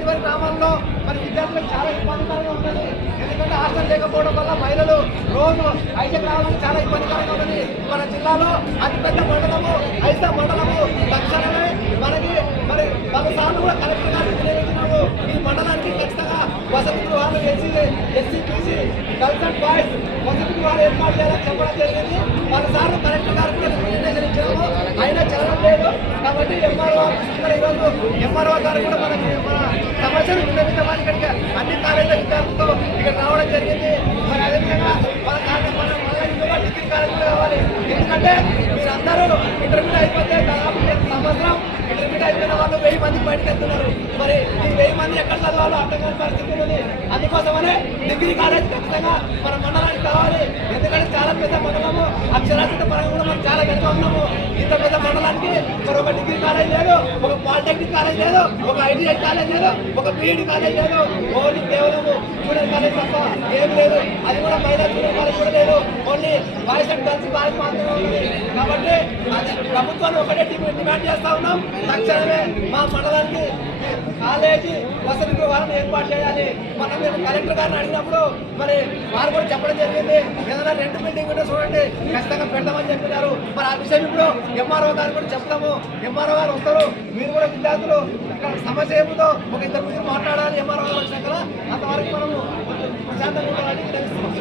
చివరి గ్రామాల్లో మరి విద్యార్థులకు చాలా ఇబ్బందికరంగా ఉంటుంది. ఎందుకంటే హాస్టల్ లేకపోవడం వల్ల మహిళలు రోజు ఐజక్ రావాలని చాలా ఇబ్బందికరంగా ఉంటుంది. మన జిల్లాలో అతిపెద్ద మండలము ఐసా మండలము. తక్షణమే మనకి మరి 10 సార్లు కూడా కలెక్టర్ గారికి వినియోగించినాము. ఈ మండలానికి ఖచ్చితంగా వసతి గృహాలు SC BC girls and boys వసతి గృహాలు ఏర్పాటు చేయాలని చెప్పడం జరిగింది. 10 సార్లు కలెక్టర్ గారికి కూడా రిప్రజెంటేషన్ ఇచ్చాము. అయినా చదవడం లేదు. కాబట్టి ఈరోజు ఎంఆర్ఓ గారు కూడా మన సమస్యలు విన్నవించడానికి ఇక్కడికి అన్ని కాలేజీల విద్యార్థులతో ఇక్కడ రావడం జరిగింది. మరి అదేవిధంగా మన డిగ్రీ కాలేజీలు కావాలి. ఎందుకంటే మీరందరూ ఇంటర్మీడియట్ అయిపోతే దాదాపు సంవత్సరం ఇంటర్మీడియట్ అయిపోయిన వాళ్ళు 1000 మంది బయటకు వెళ్తున్నారు. మరి ఈ 1000 మంది ఎక్కడ చదవాలో అర్థం కాని పరిస్థితి ఉన్నది. అందుకోసమనే డిగ్రీ కాలేజ్ ఖచ్చితంగా మన మండలానికి కావాలి. ఎందుకంటే చాలా పెద్ద మండలము, అక్షరాస్యత పరంగా కూడా మనం చాలా వెళ్తూ ఉన్నాము. ఇంత పెద్ద మండలానికి మరి ఒక డిగ్రీ కాలేజ్ లేదు, ఒక పాలిటెక్నిక్ కాలేజ్ లేదు, ఒక ఐటీఐ కాలేజ్ లేదు, ఒక బీఈడి కాలేజ్ లేదు. ఓన్లీ కేవలం జూనియర్ కాలేజ్ తప్ప ఏం లేదు. అది కూడా మహిళా జూనియర్ కాలేజ్ కూడా లేదు. Only boys and girls college మాత్రమే ఉంది. కాబట్టి ప్రభుత్వాన్ని ఒకటే డిమాండ్ చేస్తా ఉన్నాం. తక్షణమే మా మండలానికి కాలేజీ వసతి గృహాలను ఏర్పాటు చేయాలి. మేము కలెక్టర్ గారిని అడిగినప్పుడు మరి వారు కూడా చెప్పడం జరిగింది. ఏదైనా రెంట్ బిల్డింగ్ ఉంటే చూడండి, ఖచ్చితంగా పెడతామని చెప్పినారు. మరి ఆ విషయం ఇప్పుడు ఎంఆర్ఓ గారు కూడా చెప్తాము. ఎంఆర్ఓ గారు వస్తారు. మీరు కూడా విద్యార్థులు ఇక్కడ సమస్య ఏమిటో ఒక ఇద్దరు మీరు మాట్లాడాలి. ఎంఆర్ఓ గారు వచ్చినాక అంతవరకు మనము ప్రశాంతంగా ఉండాలని తెలుస్తున్నాం.